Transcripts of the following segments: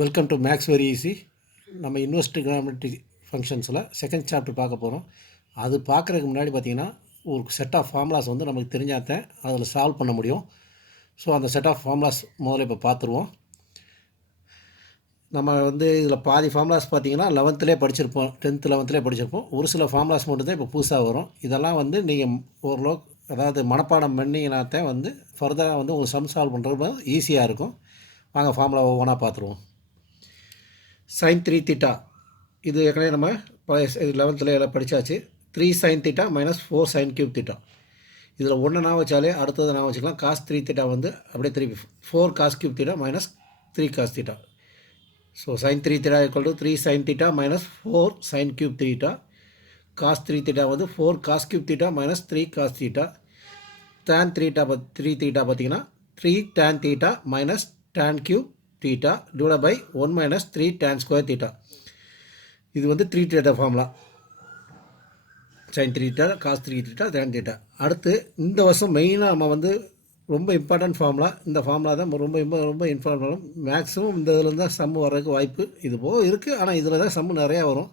Welcome to maths very easy. நம்ம Trigonometric ஃபங்க்ஷன்ஸில் second chapter பார்க்க போகிறோம். அது பார்க்குறதுக்கு முன்னாடி பார்த்திங்கன்னா ஒரு செட் ஆஃப் ஃபார்முலாஸ் வந்து நமக்கு தெரிஞ்சாதான் அதில் சால்வ் பண்ண முடியும். ஸோ அந்த செட் ஆஃப் ஃபார்முலாஸ் முதல்ல இப்போ பார்த்துருவோம். நம்ம வந்து இதில் பாதி ஃபார்முலாஸ் பார்த்திங்கன்னா 11லே படிச்சிருப்போம், 10th 11லே படிச்சிருப்போம். ஒரு சில ஃபார்முலாஸ் மட்டும் தான் இப்போ புதுசாக வரும். இதெல்லாம் வந்து நீங்கள் ஓரளவுக்கு அதாவது மனப்பாடம் பண்ணிங்கன்னா தான் வந்து ஃபர்தராக வந்து ஒரு சம் சால்வ் பண்ணுறது ஈஸியாக இருக்கும். வாங்க ஃபார்முலா ஒவ்வொன்றா பார்த்துருவோம். sin 3 theta இது ஏற்கனவே நம்ம 11th எல்லாம் படித்தாச்சு. 3 sin theta minus 4 sin cube theta. இதில் ஒன்று நான் வச்சாலே அடுத்தது நான் வச்சுக்கலாம். cos 3 theta வந்து அப்படியே திருப்பி 4 cos cube theta minus 3 cos theta. So sin 3 theta equal to 3 sin theta minus 4 sin cube theta. cos 3 theta வந்து 4 cos cube theta minus 3 cos theta. tan 3 theta பார்த்திங்கன்னா 3 tan theta minus tan cube theta divided by 1 minus 3 tan square theta. இது வந்து 3 theta formula. sin 3 theta cos 3 theta tan theta. அடுத்து இந்த வருஷம் மெயினாக நம்ம வந்து ரொம்ப இம்பார்ட்டன்ட் ஃபார்முலா. இந்த ஃபார்முலா தான் ரொம்ப இம்பார்ட்டன்ட். மேக்ஸிமம் இந்த இதில் தான் சம் வர்றதுக்கு வாய்ப்பு இது போக இருக்குது. ஆனால் இதில் தான் சம் நிறையா வரும்.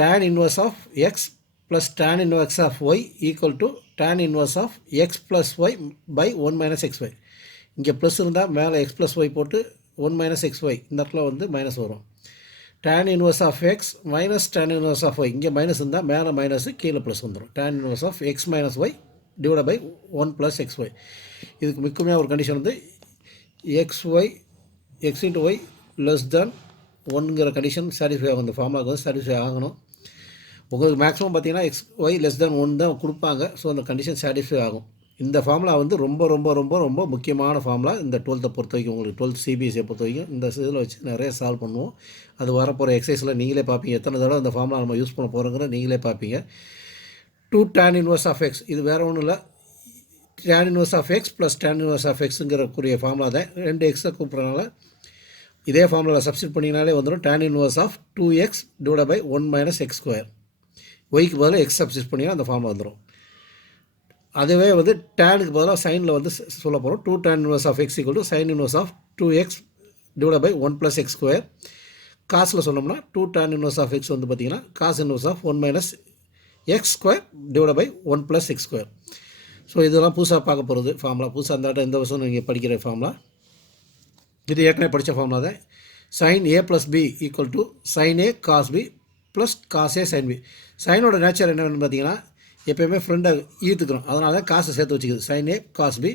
tan inverse of x plus tan inverse of y equal to tan inverse of x plus y by 1 minus xy. இங்கே ப்ளஸ் இருந்தால் மேலே எக்ஸ் ப்ளஸ் ஒய் போட்டு 1 மைனஸ் எக்ஸ் ஒய் இந்த இடத்துல வந்து மைனஸ் வரும். tan inverse of x minus tan inverse of y இங்கே minus இருந்தால் மேலே மைனஸு கீழே ப்ளஸ் வந்துடும். tan inverse of x minus y divide by 1 plus x y. இதுக்கு முக்கியமாக ஒரு கண்டிஷன் வந்து x into y less than 1ங்கிற கண்டிஷன் சாட்டிஸ்ஃபை ஆகும். இந்த ஃபார்முலாவுக்கு வந்து சாட்டிஸ்ஃபை ஆகணும். உங்களுக்கு மேக்ஸிமம் பார்த்தீங்கன்னா எக்ஸ் ஒய் லெஸ் தேன் 1 தான் கொடுப்பாங்க. ஸோ அந்த கண்டிஷன் சாட்டிஸ்ஃபை ஆகும். இந்த ஃபார்முலா வந்து ரொம்ப முக்கியமான ஃபார்முலா. இந்த 12th பொறுத்த வரைக்கும் உங்களுக்கு 12th Cbse பொறுத்த வரைக்கும் இந்த இதில் வச்சு நிறைய சால்வ் பண்ணுவோம். அது வரப்போகிற எக்ஸசைஸில் நீங்களே பார்ப்பீங்க. எத்தனை தடவை இந்த ஃபார்முலா நம்ம யூஸ் பண்ண போகிறோங்கிற நீங்களே பார்ப்பீங்க. 2 tan inverse of x இது வேறு ஒன்றும் இல்லை. tan inverse of x plus tan inverse of xங்கிற ஃபார்முலா தான். 2 எக்ஸை கூப்பிட்றதுனால இதே ஃபார்முலாவில் சப்ஸ்டிட் பண்ணிங்கனாலே வந்துடும். tan inverse of 2x divided by 1 minus x square. ஒய்க்கு பதிலாக எக்ஸ் சப்ஸ்டிட் பண்ணிங்கன்னா அந்த ஃபார்முலா வந்துடும். அதுவே வந்து டேனுக்கு பதிலாக சைனில் வந்து சொல்ல போகிறோம். 2 tan inverse of x equal to sin inverse of 2x divided by 1 plus x square. காசில் சொன்னோம்னா 2 tan inverse of x வந்து பார்த்திங்கன்னா cos inverse of 1 minus x square divided by 1 plus x square. So இதெல்லாம் புதுசாக பார்க்க போகிறது formula. புதுசாக அந்த இந்த வருஷம் நீங்கள் படிக்கிற ஃபார்முலா. இது ஏற்கனவே படித்த ஃபார்முலா தான். sin a plus b equal to sin a cos b plus cos a sin b. சைனோட நேச்சர் என்னென்னு பார்த்தீங்கன்னா எப்போயுமே ஃப்ரெண்டை ஈர்த்துக்கிறோம். அதனால தான் காசை சேர்த்து வச்சுக்குது. sin a cos b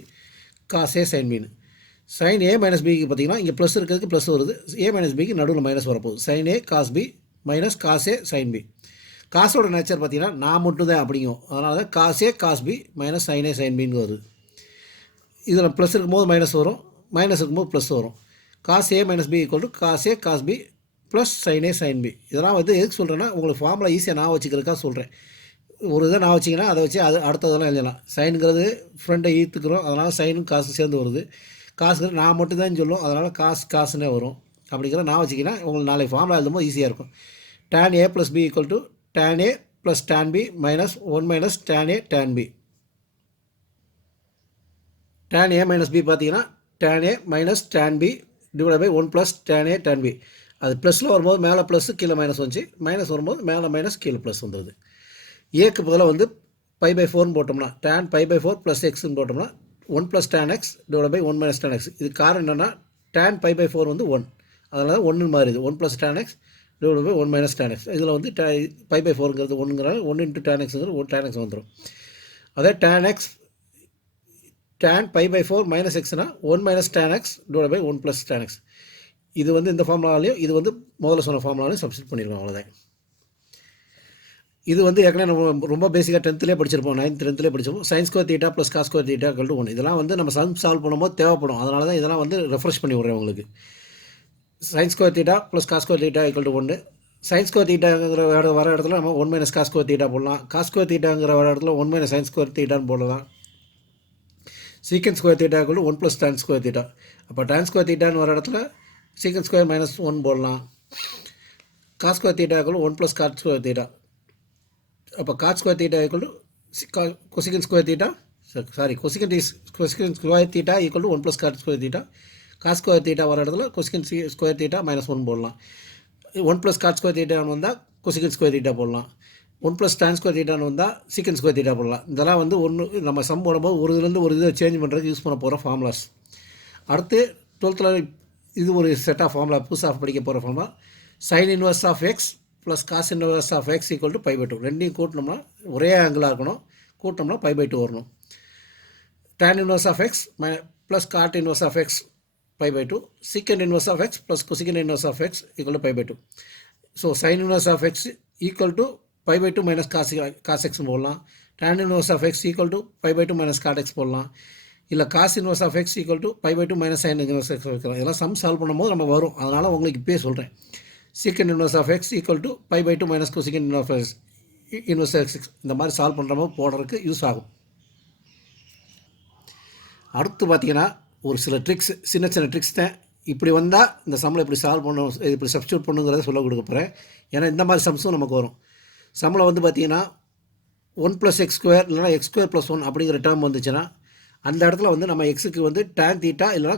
cos a sin bன்னு. sin a மைனஸ் பிக்கு பார்த்தீங்கன்னா இங்கே ப்ளஸ் இருக்கிறதுக்கு ப்ளஸ் வருது. a மைனஸ் பிக்கு நடுவில் மைனஸ் வரப்போகுது. sin a cos b minus cos a sin b. காசோட நேச்சர் பார்த்தீங்கன்னா நான் மட்டும் தான் அப்படிங்கும். அதனால தான் cos a cos b minus sin a sin bன்னு வருது. இதில் ப்ளஸ் இருக்கும்போது மைனஸ் வரும், மைனஸ் இருக்கும்போது ப்ளஸ் வரும். cos a minus b equal to cos a cos b plus sin a sin b. இதெல்லாம் வந்து எதுக்கு சொல்கிறேன்னா உங்களுக்கு ஃபார்முலா ஈஸியாக நான் வச்சுக்கிறதுக்காக சொல்கிறேன். ஒரு இதை நான் வச்சிங்கன்னா அதை வச்சு அது அடுத்ததெல்லாம் எழுதலாம். சைனுங்கிறது ஃப்ரெண்டை ஈர்த்துக்கிறோம். அதனால் சைனும் காசு சேர்ந்து வருது. காசுங்கிறது நான் மட்டும் தான் சொல்லுவோம். அதனால் காசுன்னே வரும். அப்படிங்கிற நான் வச்சிங்கன்னா உங்களுக்கு நாளைக்கு ஃபார்முலா எழுதும்போது ஈஸியாக இருக்கும். tan a plus b equal to tan a plus tan b minus 1 minus tan a tan b. tan a minus b பார்த்தீங்கன்னா tan a minus tan b divide by 1 plus tan a tan b. அது ப்ளஸில் வரும்போது மேலே plus கீழே minus வந்துச்சு, minus வரும்போது மேலே minus கீழே ப்ளஸ் வந்துடுது. ஏக்கு பதிலாக வந்து π/4 போட்டோம்னா tan π/4 ப்ளஸ் எக்ஸ்ன்னு போட்டோம்னா 1 plus tan x divide by 1 minus tan x. இது காரணம் என்னென்னா tan π/4 வந்து 1, அதனால் 1 மாறிடுது. 1 plus tan x divide by 1 minus tan x. இதில் வந்து π/4ங்கிறது 1ங்கிறனால 1 இன்ட்டு tan xங்கிறது 1 tan x வந்துடும். அதே tan π/4 மைனஸ் எக்ஸ்னா 1 minus tan x divide by 1 plus tan x. இது வந்து இந்த ஃபார்முலாலையும் இது வந்து முதல்ல சொன்ன ஃபார்முலாலையும் சப்ஸ்டிட் பண்ணியிருக்கோம். அவ்வளோதான். இது வந்து ஏற்கனவே நம்ம ரொம்ப பேசிக்காக 10th படிச்சிருப்போம், 9th 10th படிச்சிருப்போம். sin square theta plus cos square theta equal to 1. இதெல்லாம் வந்து நம்ம சம் சால்வ் பண்ணும்போது தேவைப்படும். அதனால தான் இதெல்லாம் வந்து ரெஃப்ரெஷ் பண்ணி விட்றேன் உங்களுக்கு. sin square theta plus cos square theta equal to 1. sin square தீட்டாங்கிற வர இடத்துல நம்ம 1 மைனஸ் காஸ் ஸ்கொயர் தீட்டா போடலாம். காஸ் ஸ்கொயர் தீட்டாங்கிற வர இடத்துல 1 மைனஸ் sin ஸ்கொயர் தீட்டான்னு போடலாம். Secant square theta equal to 1 plus tan square theta. அப்போ tan ஸ்கொயர் தீட்டான்னு வர இடத்துல சீக்கன் ஸ்கொயர் மைனஸ் 1 போடலாம். Cos square theta equal to 1 plus cos square theta. அப்போ cot square theta equal to cosecant square theta cosecant square theta equal to 1 plus cot square theta. Cos square theta வர இடத்துல கொசிகன் square theta -1 போடலாம். 1 + God square தீட்டான்னு வந்தால் கொசிகன் square theta போடலாம். 1 + tan square தீட்டான்னு வந்தால் சீக்கன் square theta போடலாம். இதெல்லாம் வந்து நம்ம சம் போடும்போது ஒரு இதுலேருந்து ஒரு இதை சேஞ்ச் பண்ணுறதுக்கு யூஸ் பண்ண போகிற ஃபார்முலாஸ். அடுத்து 12th இது ஒரு செட் ஆஃப் ஃபார்முலா புதுசாக படிக்க போகிற formula. sin inverse of x + cos inverse of x = π/2. ரெண்டையும் கூட்டினோம்னா ஒரே ஆங்கிளாக இருக்கணும். கூட்டினோம்னா π/2 வரணும். tan inverse of x + cot inverse of x π/2. secant inverse of x + cosecant inverse of x = π/2. So sin inverse of x = π/2 - cos x போடலாம். tan inverse of x = π/2 - cot x போடலாம். இல்லை cos inverse of x = π/2 - sin inverse x வைக்கலாம். இதெல்லாம் some solve பண்ணும்போது நம்ம வரும். அதனால் உங்களுக்கு இப்போயே சொல்கிறேன். secant inverse of x = π/2 - cosecant inverse x இந்த மாதிரி சால்வ் பண்ணுறப்போ போடுறதுக்கு யூஸ் ஆகும். அடுத்து பார்த்தீங்கன்னா ஒரு சில ட்ரிக்ஸ், சின்ன சின்ன ட்ரிக்ஸ் தான். இப்படி வந்தால் இந்த சம்மில் இப்படி சால்வ் பண்ணணும், இப்படி சப்ஸ்டியூட் பண்ணுங்கிறத சொல்ல கொடுக்க போகிறேன். ஏன்னா இந்த மாதிரி சம்ஸும் நமக்கு வரும். சம்மில் வந்து பார்த்தீங்கன்னா 1 + x² இல்லைனா x² + 1 அப்படிங்கிற டேர்ம் வந்துச்சுன்னா அந்த இடத்துல வந்து நம்ம எக்ஸுக்கு வந்து tan தீட்டா இல்லைனா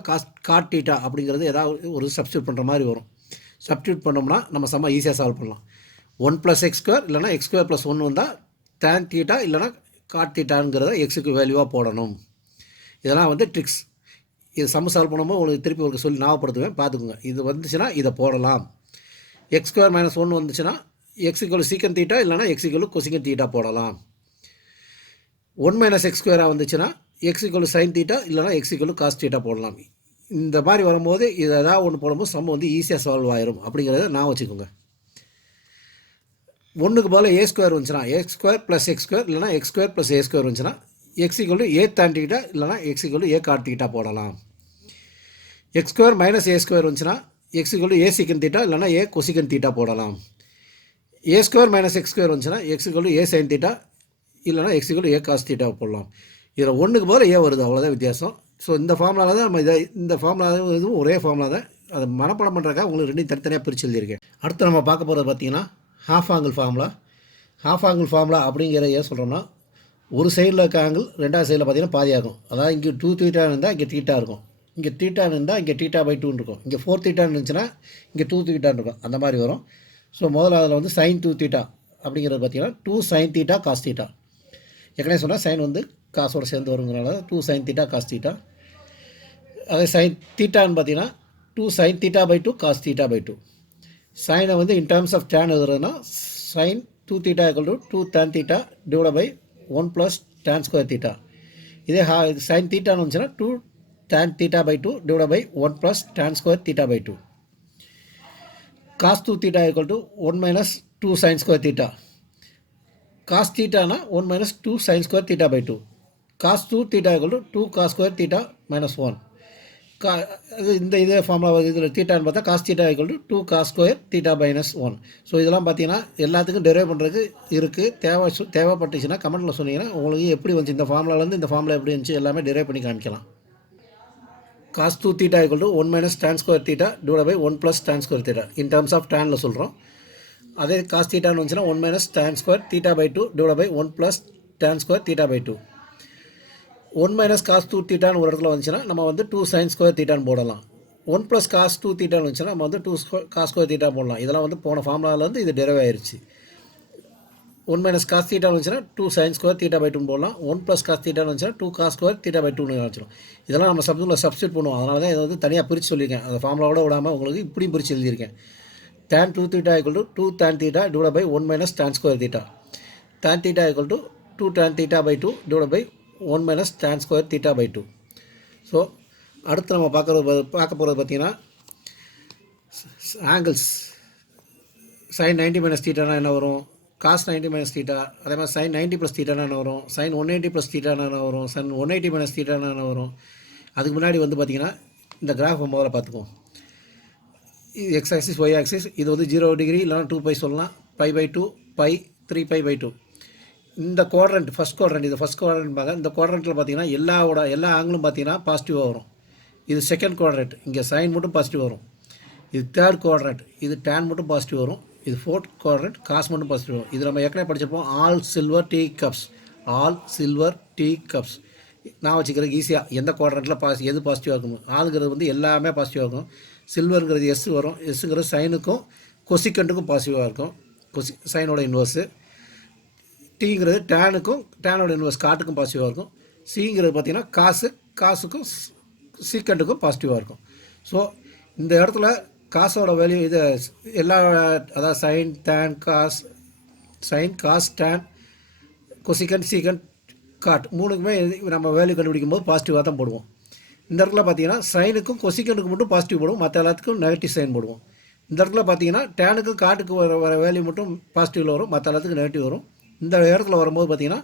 காட் தீட்டா அப்படிங்கிறது ஏதாவது ஒரு சப்ஸ்டியூட் பண்ணுற மாதிரி வரும். சப்ஸ்டியூட் பண்ணோம்னா நம்ம சம்மை ஈஸியாக சால்வ் பண்ணலாம். 1 + x² இல்லைனா x² + 1 வந்தால் tan தீட்டா இல்லைனா காட் தீட்டாங்கிறத எக்ஸுக்கு வேல்யூவாக போடணும். இதெல்லாம் வந்து ட்ரிக்ஸ். இது சம் சால்வ் பண்ணும்போது உங்களுக்கு திருப்பி ஒரு சொல்லி ஞாபகப்படுத்துவேன், பார்த்துக்குங்க. இது வந்துச்சுன்னா இதை போடலாம். x² - 1 வந்துச்சுன்னா x = secant தீட்டா இல்லைனா x = cosecant தீட்டா போடலாம். 1 - x² வந்துச்சுன்னா x = sin தீட்டா இல்லைனா x = cos தீட்டா போடலாம். இந்த மாதிரி வரும்போது இது ஏதாவது ஒன்று போடும்போது சம் வந்து ஈஸியாக சால்வ் ஆயிரும் அப்படிங்கிறத நான் வச்சுக்கோங்க. 1க்கு பதில் a² வந்துச்சுன்னா x² + x² இல்லைனா x² + a² வந்துச்சுன்னா x = a tan தீட்டா இல்லைனா x = a cot தீட்டா போடலாம். x² - a² வந்துச்சுன்னா x = a secant தீட்டா இல்லைனா a cosecant தீட்டா போடலாம். a² - x² வந்துச்சுன்னா x = a sin தீட்டா இல்லைனா x = a cos தீட்டா போடலாம். இதில் 1க்கு பதில் a வருது, அவ்வளோதான் வித்தியாசம். ஸோ இந்த ஃபார்முலா தான் நம்ம இந்த ஃபார்முலா இதுவும் ஒரே ஃபார்முலா தான். அதை மனப்பாடம் பண்ணுறதுக்காக உங்களுக்கு ரெண்டையும் தனித்தனியாக பிரித்து எழுதியிருக்கேன். அடுத்து நம்ம பார்க்க போகிறது பார்த்தீங்கன்னா half angle formula. Half angle formula அப்படிங்கிற ஏன் சொல்கிறோம்னா, ஒரு சைடில் இருக்க ஆங்கிள் ரெண்டாவது சைடில் பார்த்தீங்கன்னா பாதி ஆகும். அதாவது இங்கே 2 தீட்டா இருந்தால் இங்கே தீட்டா இருக்கும், இங்கே தீட்டா இருந்தால் இங்கே θ/2 இருக்கும், இங்கே 4 தீட்டான்னு இருந்துச்சுன்னா இங்கே 2 தீட்டான்னு இருக்கும். அந்த மாதிரி வரும். ஸோ முதல்ல அதில் வந்து sin 2 தீட்டா அப்படிங்கிறது பார்த்தீங்கன்னா 2 sin θ cos θ. ஏற்கனவே சொன்னால் சைன் வந்து காசோடு சேர்ந்து வருங்கிறனால 2 sin θ cos θ. அதே சைன் தீட்டான்னு பார்த்தீங்கன்னா 2 sin θ/2 cos θ/2. சைனை வந்து இன் டேர்ம்ஸ் ஆஃப் tan எழுதுறதுன்னா sin 2 θ = 2 tan θ / 1 + tan square θ. இதே sin தீட்டான்னு வந்துச்சுன்னா 2 tan θ/2 / 1 + tan square θ/2. cos 2 θ = 1 - 2 sin square θ. cos θனா 1 - 2 sin square θ/2. cos 2 θ = 2 cos square θ - 1. இந்த இதே ஃபார்முலா இதில் தீட்டான்னு பார்த்தா cos θ = 2 cos square θ - 1. ஸோ இதெல்லாம் பார்த்தீங்கன்னா எல்லாத்துக்கும் டெரைவ் பண்ணுறதுக்கு இருக்குது. தேவைப்பட்டுச்சுன்னா கமெண்ட்டில் சொன்னீங்கன்னா உங்களுக்கு எப்படி வந்துச்சு, இந்த ஃபார்முலாலேருந்து இந்த ஃபார்முலா எப்படி இருந்துச்சு எல்லாமே டெரைவ் பண்ணி காமிக்கலாம். cos 2 θ = 1 - tan square θ / 1 + tan square θ. In terms of டேனில் சொல்கிறோம். அதே cos θன்னு வந்துச்சுன்னா 1 - tan square θ/2 / 1 + tan square θ/2. 1 - cos 2 θன்னு ஒரு இடத்துல வந்துச்சுன்னா நம்ம வந்து 2 sin square θன்னு போடலாம். 1 + cos 2 θன்னு வந்துச்சுன்னா நம்ம வந்து 2 cos square θ போடலாம். இதெல்லாம் வந்து போன ஃபார்முலாவிலேருந்து இது டெரைவ் ஆயிடுச்சு. 1 - cos θன்னு வந்துச்சுன்னா 2 sin square θ/2 போடலாம். 1 + cos θன்னு வந்துச்சுன்னா 2 cos square θ/2ன்னு வச்சிடும். இதெல்லாம் நம்ம சப்ஸ்டியூட் பண்ணுவோம். அதனால தான் இதை வந்து தனியாக பிரித்து சொல்லியிருக்கேன். அந்த ஃபார்முலாவோட விடாமல் உங்களுக்கு இப்படியும் பிரித்து எழுதியிருக்கேன். tan 2 θ = 2 tan θ / 1 - tan square θ. tan θ = 2 tan θ/2 / 1 - tan square θ/2. So அடுத்து நம்ம பார்க்க போகிறது பார்த்தீங்கன்னா ஆங்கிள்ஸ். sin 90 - θனா என்ன வரும், cos 90 - θ, அதே மாதிரி sin 90 + θனா என்ன வரும், sin 180 + θனா என்ன வரும், sin 180 - θனா என்ன வரும். அதுக்கு முன்னாடி வந்து பார்த்திங்கன்னா இந்த கிராஃப் முதல்ல பார்த்துக்குவோம். எக்ஸ் ஆக்சிஸ் ஒய் ஆக்சிஸ் இது வந்து 0 டிகிரி இல்லைனா 2π சொல்லலாம். π/2 π 3π/2. இந்த குவாட்ரண்ட் ஃபஸ்ட் குவாட்ரண்ட், இது ஃபஸ்ட் குவாட்ரண்ட்பாங்க. இந்த குவாட்ரண்ட்டில் பார்த்தீங்கன்னா எல்லா ஆங்கிளும் பார்த்தீங்கன்னா பாசிட்டிவாக வரும். இது செகண்ட் குவாட்ரண்ட், இங்கே சைன் மட்டும் பாசிட்டிவ் வரும். இது தேர்ட் குவாட்ரண்ட், இது டேன் மட்டும் பாசிட்டிவ் வரும். இது ஃபோர்த் குவாட்ரண்ட், காஸ் மட்டும் பாசிட்டிவ் வரும். இது நம்ம ஏற்கனவே படிச்சிருப்போம். ஆல் சில்வர் டீ கப்ஸ் நான் வச்சுக்கிறதுக்கு ஈஸியாக எந்த குவாட்ரண்ட்டில் எது பாசிட்டிவாக இருக்கணும். ஆளுங்கிறது வந்து எல்லாமே பாசிட்டிவாக இருக்கும். சில்வருங்கிறது எஸ் வரும். எஸ்ஸுங்கிறது சைனுக்கும் கொசிக்கண்ட்டுக்கும் பாசிட்டிவாக இருக்கும். சைனோட இன்வர்ஸு. டீங்கிறது டேனுக்கும் டேனோட இன்வர்ஸ் காட்டுக்கும் பாசிட்டிவாக இருக்கும். சிங்கிறது பார்த்திங்கன்னா காசுக்கும் சீக்கண்ட்டுக்கும் பாசிட்டிவாக இருக்கும். ஸோ இந்த இடத்துல காசோட வேல்யூ இது எல்லா, அதாவது sine cos tan cosecant secant cot மூணுக்குமே நம்ம வேல்யூ கண்டுபிடிக்கும் போது பாசிட்டிவாக தான் போடுவோம். இந்த இடத்துல பார்த்தீங்கன்னா சைனுக்கும் கொசிக்கண்ட்டுக்கு மட்டும் பாசிட்டிவ் போடுவோம், மற்ற எல்லாத்துக்கும் நெகட்டிவ் சைன் போடுவோம். இந்த இடத்துல பார்த்தீங்கன்னா டேனுக்கும் காட்டுக்கு வர வேல்யூ மட்டும் பாசிட்டிவில் வரும், மற்ற எல்லாத்துக்கும் நெகட்டிவ் வரும். இந்த இடத்துல வரும்போது பார்த்தீங்கன்னா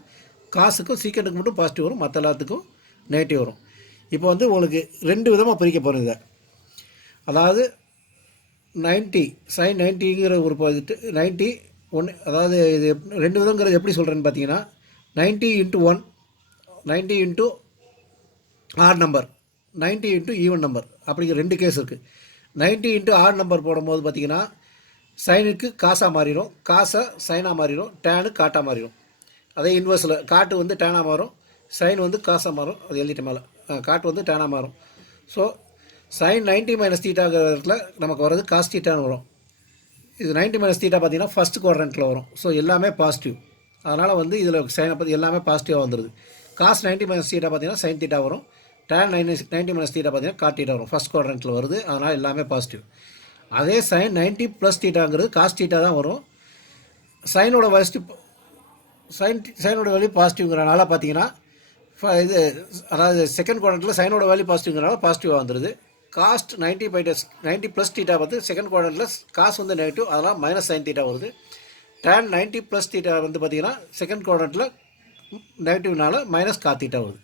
காசுக்கும் சீக்கண்ட்டுக்கு மட்டும் பாசிட்டிவ் வரும், மற்ற எல்லாத்துக்கும் நெகட்டிவ் வரும். இப்போ வந்து உங்களுக்கு 2 விதமாக பிரிக்க போகிறோம் இதை. அதாவது 90 சைன் 90ங்கிற ஒரு 90 1, அதாவது இது 2 விதங்கிறது எப்படி சொல்கிறேன்னு பார்த்தீங்கன்னா 90 × 1, 90 × ஆட் நம்பர், 90 × ஈவன் நம்பர் அப்படிங்கிற 2 கேஸ் இருக்குது. 90 × ஆட் நம்பர் போடும்போது பார்த்தீங்கன்னா சைனுக்கு காசாக மாறிடும், காசை சைனாக மாறிடும், டேனு காட்டாக மாறிடும். அதே இன்வர்ஸில் காட்டு வந்து டேனாக மாறும், சைன் வந்து காசாக மாறும். அது எழுதிட்ட மேலே காட்டு வந்து டேனாக மாறும். ஸோ சைன் 90 - தீட்டாங்கிறதுல நமக்கு வர்றது காஸ் தீட்டான்னு வரும். இது 90 - தீட்டா பார்த்தீங்கன்னா ஃபஸ்ட் குவாட்ரண்ட்டில் வரும். ஸோ எல்லாமே பாசிட்டிவ். அதனால் வந்து இதில் சைனை பற்றி எல்லாமே பாசிட்டிவாக வந்துடுது. காஸ் 90 - தீட்டா பார்த்தீங்கன்னா சைன் தீட்டா வரும். டேன் 90 - தீட்டா பார்த்தீங்கன்னா காட் தீட்டா வரும். ஃபஸ்ட் குவாட்ரண்ட்டில் வருது, அதனால் எல்லாமே பாசிட்டிவ். அதே சைன் 90 + தீட்டாங்கிறது காஸ் தீட்டா தான் வரும். சைனோட வேல்யூ பாசிட்டிவ்ங்கிறனால பார்த்தீங்கன்னா இது, அதாவது செகண்ட் குவாட்ரண்ட்டில் சைனோட வேல்யூ பாசிட்டிவ்ங்கிறனால பாசிட்டிவாக வந்துடுது. காஸ்ட் 90 + தீட்டா பார்த்து செகண்ட் குவாட்ரண்ட்டில் காசு வந்து நெகட்டிவ், அதனால் மைனஸ் சைன் தீட்டா வருது. டேன் 90 + தீட்டா வந்து பார்த்திங்கன்னா செகண்ட் குவாட்ரண்ட்டில் நெகட்டிவ்னால மைனஸ் காத் தீட்டா வருது.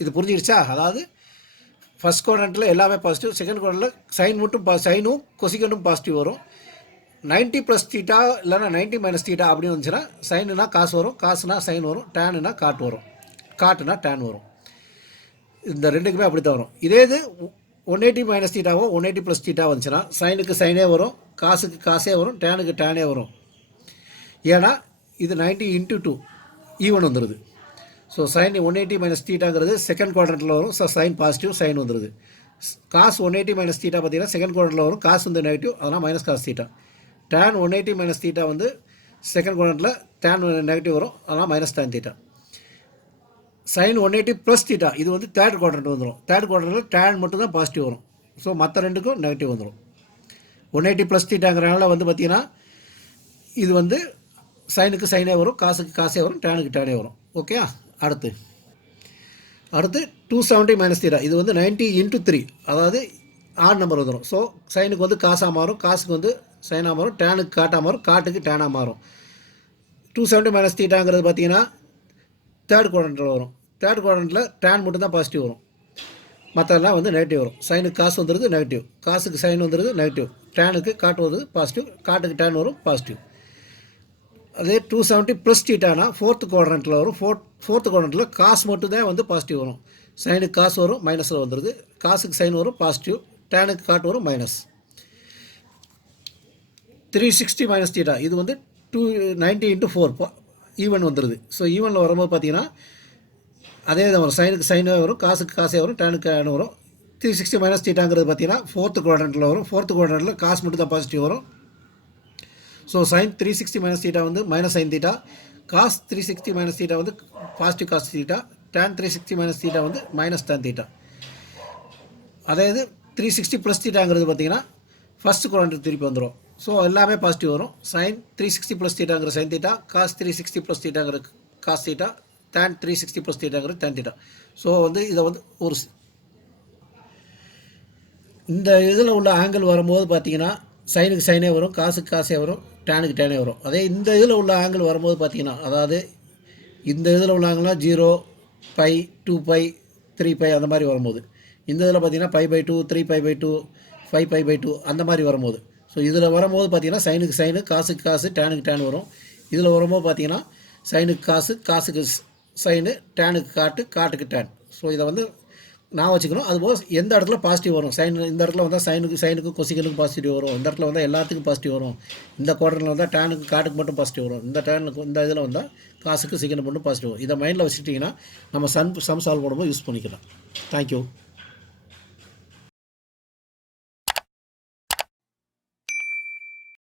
இது புரிஞ்சிடுச்சா? அதாவது ஃபஸ்ட் குவாட்ரண்ட்டில் எல்லாமே பாசிட்டிவ், செகண்ட் குவாட்ரண்ட்டில் சைன் மட்டும் சைனும் கொசிகண்டும் பாசிட்டிவ் வரும். 90 + தீட்டா இல்லைனா 90 - தீட்டா அப்படின்னு வந்துச்சுன்னா சைனுனா காசு வரும், காசுனா சைன் வரும், டேனுனா காட்டு வரும், காட்டுனா டேன் வரும். இந்த 2க்குமே அப்படி தான் வரும். இதே இது 180 - தீட்டாவோ 180 + தீட்டா வந்துச்சுன்னா சைனுக்கு சைனே வரும், காசுக்கு காசே வரும், டேனுக்கு டேனே வரும். ஏன்னா இது 90 × 2 ஈவன் வந்துடுது. ஸோ சைன் 180 - தீட்டாங்கிறது செகண்ட் குவாட்ரண்ட்டில் வரும். ஸோ சைன் பாசிட்டிவ், சைன் வந்துடுது. காசு 180 - தீட்டா பார்த்தீங்கன்னா செகண்ட் குவாட்ரண்ட்டில் வரும், காசு வந்து நெகட்டிவ், அதனால் minus cos theta. Tan 180 - theta வந்து செகண்ட் குவாட்ரண்ட்டில் டேன் நெகட்டிவ் வரும், அதனால் minus tan theta. Sine 180 + theta இது வந்து தேர்ட் குவாட்ரண்ட் வந்துடும். தேர்ட் குவாட்ரண்ட்டில் டேன் மட்டும் தான் பாசிட்டிவ் வரும். ஸோ மற்ற 2க்கும் நெகட்டிவ் வந்துடும். 180 + தீட்டாங்கிறனால வந்து பார்த்திங்கன்னா இது வந்து சைனுக்கு சைனே வரும், காசுக்கு காசே வரும், டேனுக்கு டேனே வரும். ஓகே, அடுத்து 270 - தீட்டா இது வந்து 90 × 3, அதாவது ஆட் நம்பர் வந்துடும். ஸோ சைனுக்கு வந்து காசாக மாறும், காசுக்கு வந்து சைனாக மாறும், டேனுக்கு காட்டாக மாறும், காட்டுக்கு டேனாக மாறும். 270 - தீட்டாங்கிறது பார்த்தீங்கன்னா தேர்ட் குவாட்ரண்ட்டில் வரும். தேர்ட் குவாட்ரண்ட்டில் டேன் மட்டும் தான் பாசிட்டிவ் வரும், மற்றெல்லாம் வந்து நெகட்டிவ் வரும். சைனுக்கு காசு வந்துடுது நெகட்டிவ், காசுக்கு சைன் வந்துடுது நெகட்டிவ், டேனுக்கு காட்டு வருது பாசிட்டிவ், காட்டுக்கு டேன் வரும் பாசிட்டிவ். அதே 270 + தீட்டானா ஃபோர்த் குவாட்ரண்ட்டில் வரும். ஃபோர்த் குவாட்ரண்ட்டில் காசு மட்டும் தான் வந்து பாசிட்டிவ் வரும். சைனுக்கு காசு வரும், மைனஸில் வந்துடுது, காசுக்கு சைன் வரும் பாசிட்டிவ், டேனுக்கு காட்டு வரும் மைனஸ். 360 - தீட்டா இது வந்து 90 × 4 ஈவன் வந்துடுது. ஸோ ஈவனில் வரும்போது பார்த்தீங்கன்னா அதே தான் வரும். சைனுக்கு சைனே வரும், காசுக்கு காசே வரும், டேனுக்கு டேன் வரும். 360 - தீட்டாங்கிறது பார்த்தீங்கன்னா ஃபோர்த் குவாட்ரண்ட்டில் வரும். ஃபோர்த் குவாட்ரண்ட்டில் காசு மட்டும் தான் பாசிட்டிவ் வரும். ஸோ சைன் 360 - தீட்டா வந்து minus sine theta, cos 360 - theta வந்து positive cos theta, tan 360 - theta வந்து மைனஸ் டேன் தீட்டா. அதே இது 360 + தீட்டாங்கிறது பார்த்தீங்கன்னா ஃபஸ்ட் குவாட்ரண்ட் திருப்பி வந்துடும். ஸோ எல்லாமே பாசிட்டிவ் வரும். சைன் 360 + தீட்டாங்கிற சைன் தீட்டா, காஸ் 360 + தீட்டாங்கிற காஸ் தீட்டா, டேன் 360 + தீட்டாங்கிற டேன் தீட்டா. ஸோ வந்து இதை வந்து ஒரு இந்த இதில் உள்ள ஆங்கிள் வரும்போது பார்த்தீங்கன்னா சைனுக்கு சைனே வரும், காசுக்கு காசே வரும், டேனுக்கு டேனே வரும். அதே இந்த இதில் உள்ள ஆங்கிள் வரும்போது பார்த்தீங்கன்னா, அதாவது இந்த இதில் உள்ள ஆங்கிள்லாம் 0, π, 2π, 3π அந்த மாதிரி வரும்போது, இந்த இதில் பார்த்தீங்கன்னா π/2, 3π/2, 5π/2 அந்த மாதிரி வரும்போது, ஸோ இதில் வரும்போது பார்த்தீங்கன்னா சைனுக்கு சைனு, காசுக்கு காசு, டேனுக்கு டேன் வரும். இதில் வரும்போது பார்த்தீங்கன்னா சைனுக்கு காசு, காசுக்கு சைனு, டேனுக்கு காட்டு, காட்டுக்கு டேன். ஸோ இதை வந்து நான் வச்சுக்கணும். அதுபோல் எந்த இடத்துல பாசிட்டிவ் வரும், சைன் இந்த இடத்துல வந்தால் சைனுக்கு கொசிகனுக்கு பாசிட்டிவ் வரும், இந்த இடத்துல வந்தால் எல்லாத்துக்கும் பாசிட்டிவ் வரும், இந்த குவார்டரில் வந்தால் டேனுக்கு காட்டுக்கு மட்டும் பாசிட்டிவ் வரும், இந்த இதில் வந்தால் காசுக்கு சிக்கனுக்கு மட்டும் பாசிட்டிவ் வரும். இதை மைண்டில் வச்சுட்டிங்கன்னா நம்ம சம் சால்வ் பண்ணும்போது யூஸ் பண்ணிக்கலாம். தேங்க்யூ.